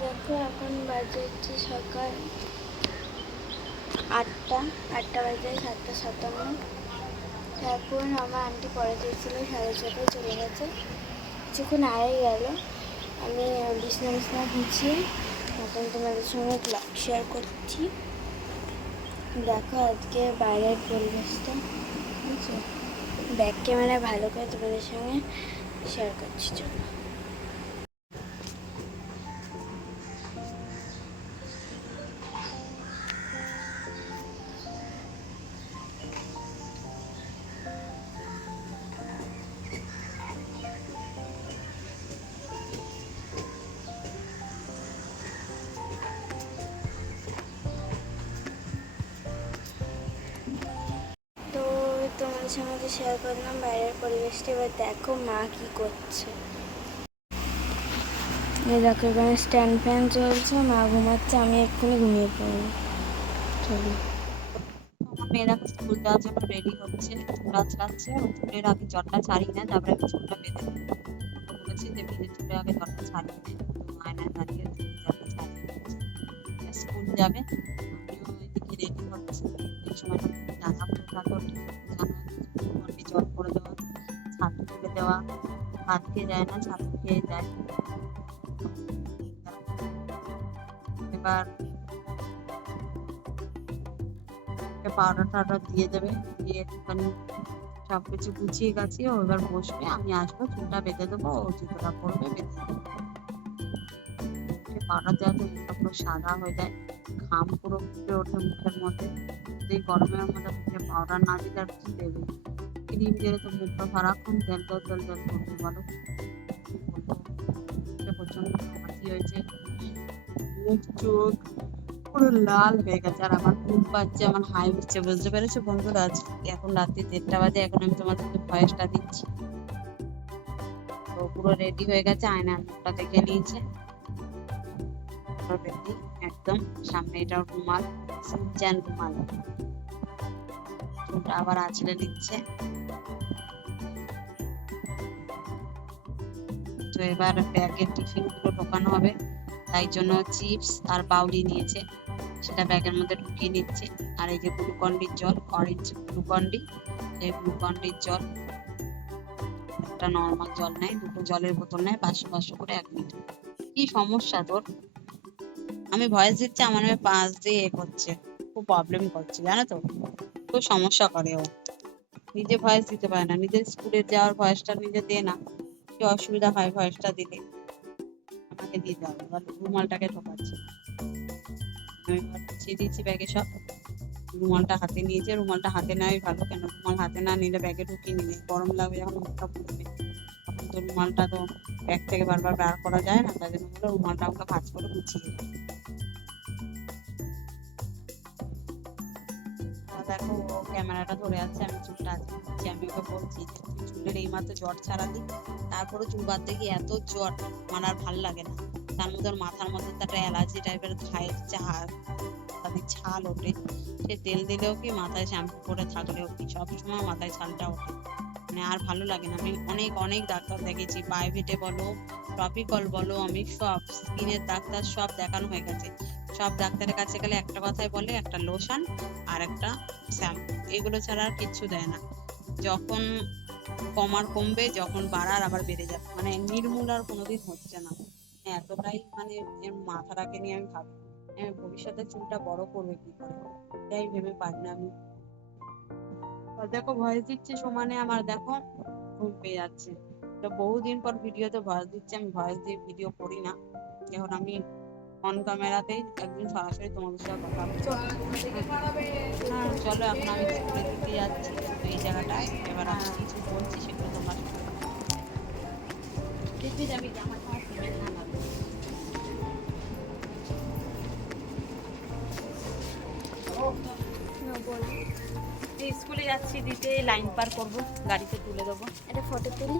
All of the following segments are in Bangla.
দেখো এখন বাজে হচ্ছে সকাল? আটটা আটটা বাজে সাতটা সাতান্ন। এখন আমার আন্টি পরে চেয়েছিল সাড়ে ছটায় চলে গেছে। কিছুক্ষণ আগে গেল। আমি বিছনা বিছনা গুছিয়ে এখন তোমাদের সঙ্গে ব্লগ শেয়ার করছি। দেখো আজকে বাইরের পরিবেশটা ব্যাক ক্যামেরা ভালো করে তোমাদের সঙ্গে শেয়ার করছি, চলো। তোমাদের সঙ্গে শেয়ার করলাম বাইরের পরিবেশটা এবার দেখো মা কি করছে। দেখো, এখানে স্ট্যান্ড ফ্যান চলছে, মা ঘুমাচ্ছে, আমি এক্ষুনি ঘুমিয়ে পড়ব চলো। মেয়েরা স্কুল যাওয়ার জন্য রেডি হচ্ছে চুল ও চুলের আগে জটটা ছাড়িয়ে নেয় তারপরে আমি চুলটা বেঁধে বলেছি যে ভিজে চুলে আগে জটটা ছাড়িয়ে নেয় তো আয়নায় দাঁড়িয়ে জটটা নিচ্ছে। স্কুল যাবে, আমিও এদিকে রেডি হচ্ছি। এই সময়টা টাকা পড়ে দেওয়া। ভাত খেয়ে যায় না ছাতু খেয়ে যায়। এবার পাউডার টাউডার দিয়ে দেবে। দিয়ে একটুখানি সবকিছু গুছিয়ে গাছিয়ে ও এবার বসবে। আমি আসব, চুলটা বেঁধে দেবো, ও জুতোটা পরবে, বেঁধে দেবো। পাউডার দেওয়াতে মুখটা পুরো সাদা হয়ে যায়। ঘাম পুরো ফুটে ওঠে মুখের মধ্যে। এই গরমের মধ্যে পাউডার না দিলে আর কি দেবে? তো মুখটা সারাক্ষণ তেল তেল তেল তেল করবে বলো কি বলব? মুখে প্রচণ্ড হাসি হয়েছে চোখ পুরো লাল হয়ে গেছে আর আমার ঘুম পাচ্ছে আমার হাই হচ্ছে বুঝতে পেরেছ বন্ধুরা আজ এখন রাত্রি দেড়টা বাজে এখন আমি তোমাদেরকে ভয়েসটা দিচ্ছি তো পুরো রেডি হয়ে গেছে আয়নার মুখটা দেখে নিয়েছে একদম সামনে এটা রুমাল সিনচ্যান রুমাল চুলটা আবার আছড়ে নিচ্ছে। তো এবার ব্যাগের টিফিনগুলো ঢোকানো হবে। তাই জন্য চিপস আর বাউলি নিয়েছে। সেটা ব্যাগের মধ্যে ঢুকিয়ে নিচ্ছে। আর এই যে গ্লুকন্ডির জল, অরেঞ্জ গ্লুকন্ডি, এই গ্লুকন্ডির জল। একটা নর্মাল জল নেয়, দুটো জলের বোতল নেয় পাঁচশো পাঁচশো করে এক লিটার কি সমস্যা তোর? আমি ভয়েস দিচ্ছি, আমার পাঁচ দিয়ে এ করছে। খুব প্রবলেম করছে, জানো তো? খুব সমস্যা করে ও। নিজে ভয়েস দিতে পারে না। নিজের স্কুলে যাওয়ার ভয়েসটা নিজে দে না। কি অসুবিধা হয় ভয়েসটা দিলে? আমাকে দিতে হবে এবার রুমালটাকে ঢোকাচ্ছে। আমি গুছিয়ে দিয়েছি ব্যাগে সব। রুমালটা হাতে নিয়েছে। রুমালটা হাতে নেওয়াই ভালো। কেন? রুমাল হাতে না নিলে ব্যাগে ঢুকিয়ে নিলে গরম লাগবে যখন মুখটা পুড়বে। তখন তো রুমালটা তো ব্যাগ থেকে বারবার বার করা যায় না। তাই জন্য রুমালটা আমাকে ভাঁজ করে গুছিয়ে দাও। দেখো ও ক্যামেরাটা ধরে আছে, আমি চুলটা আজকে আমি ওকে বলছি চুলের এইমাত্র জট ছাড়ালি তারপরে চুল বাঁধতে গিয়ে এত জট আমার আর ভালো লাগে না। তার মধ্যে মাথার মধ্যে একটা অ্যালার্জি টাইপের ঘায়ের চার তাদের ছাল ওঠে, সে তেল দিলেও কি মাথায় শ্যাম্পু করে থাকলেও কি, সবসময় মাথায় ছালটা ওঠে। মানে আর ভালো লাগে না, আমি অনেক অনেক ডাক্তার দেখেছি প্রাইভেটে বলো টপিকল বলো, আমি সব স্কিনের ডাক্তার সব দেখানো হয়ে গেছে। সব ডাক্তারের কাছে গেলে একটা কথাই বলে, একটা লোশন আর একটা শ্যাম্পু এগুলো ছাড়া আর কিচ্ছু দেয় না। যখন কমার কমবে, যখন বাড়ার আবার বেড়ে যাবে। মানে নির্মূল আর কোনোদিন হচ্ছে না। এতটাই মানে এর মাথাটাকে নিয়ে আমি ভাবি হ্যাঁ ভবিষ্যতে চুলটা বড় করবে কি করে? এটাই ভেবে পারি না আমি। দেখো ভয়েস দিচ্ছে সমানে আমার, দেখো, ঘুম পেয়ে যাচ্ছে। তো বহুদিন পর ভিডিওতে ভয়েস দিচ্ছে, আমি ভয়েস দিয়ে ভিডিও করি না। এখন আমি অন ক্যামেরাতেই একদিন সরাসরি তোমাদের সাথে কথা বলছি হ্যাঁ চলো এখন আমি স্কুলের দিকে যাচ্ছি তো এই জায়গাটায় এবার আমি কিছু বলছি সেগুলো তোমরা শুনো। দেখবি যাবি জামা স্কুলে যাচ্ছি দিতে লাইন পার করব গাড়িতে তুলে দেবো। এটা ফটো তুলি।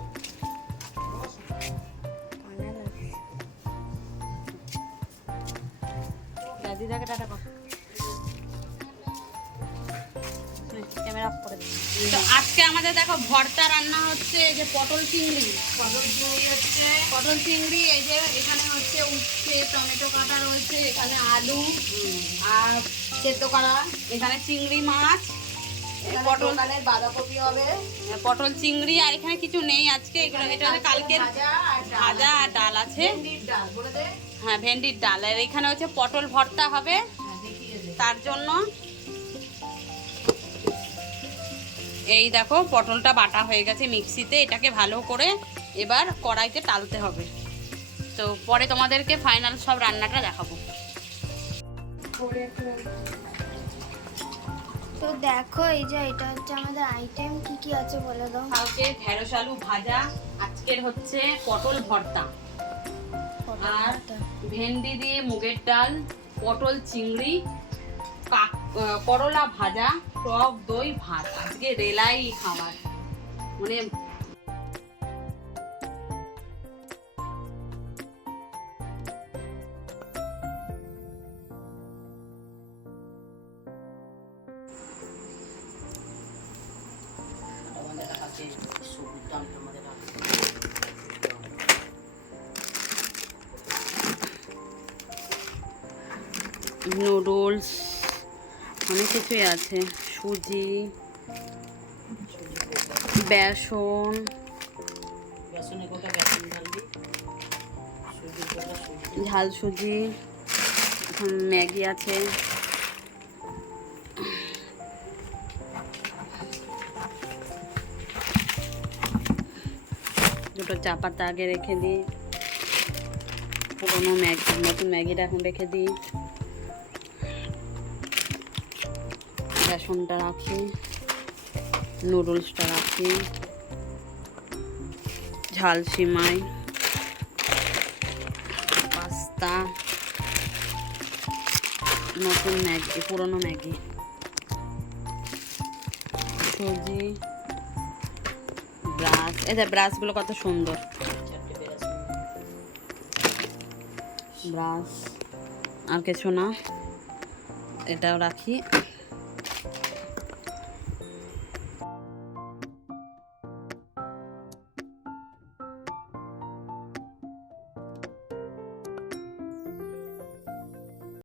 দিদাকে টাটা কর। দিই তো আজকে আমাদের দেখো ভর্তা রান্না হচ্ছে এই যে পটল চিংড়ি। পটল চিংড়ি হচ্ছে। পটল চিংড়ি এই যে এখানে হচ্ছে উচ্ছে টমেটো কাটা রয়েছে এখানে আলু আর সেদ্ধ করা এখানে চিংড়ি মাছ। পটল। বাঁধাকপি হবে। পটল চিংড়ি আর এখানে কিছু নেই আজকে। এগুলো এটা হচ্ছে কালকের ভাজা আর ডাল। আছে। হ্যাঁ ভেন্ডির ডাল। আর এখানে হচ্ছে পটল ভর্তা হবে। হ্যাঁ তার জন্য এই দেখো পটলটা বাটা হয়ে গেছে মিক্সিতে। এটাকে ভালো করে এবার কড়াইতে টালতে হবে। তো পরে তোমাদেরকে ফাইনাল সব রান্নাটা দেখাবো। তো দেখো এই যে এটা হচ্ছে আমাদের আইটেম কি কি আছে বলে দাও কালকে ঢেঁড়স আলু ভাজা আজকের হচ্ছে পটল ভর্তা। আর ভেন্ডি দিয়ে মুগের ডাল পটল চিংড়ি করলা ভাজা টক দই ভাত। আজকে রেলাই খাবার। মানে নুডলস অনেক কিছুই আছে। সুজি বেসন। ঝাল সুজি এখন ম্যাগি আছে। দুটো চা পাতা আগে রেখে দিই। পুরোনো ম্যাগি নতুন ম্যাগিটা এখন রেখে দিই। বেসনটা রাখি, নুডলসটা রাখি, ঝাল সিমাই, পাস্তা, নতুন ম্যাগি, পুরনো ম্যাগি, সুজি, ব্রাশ যে ব্রাশগুলো কত সুন্দর। ব্রাশ, আর কিছু না, এটাও রাখি।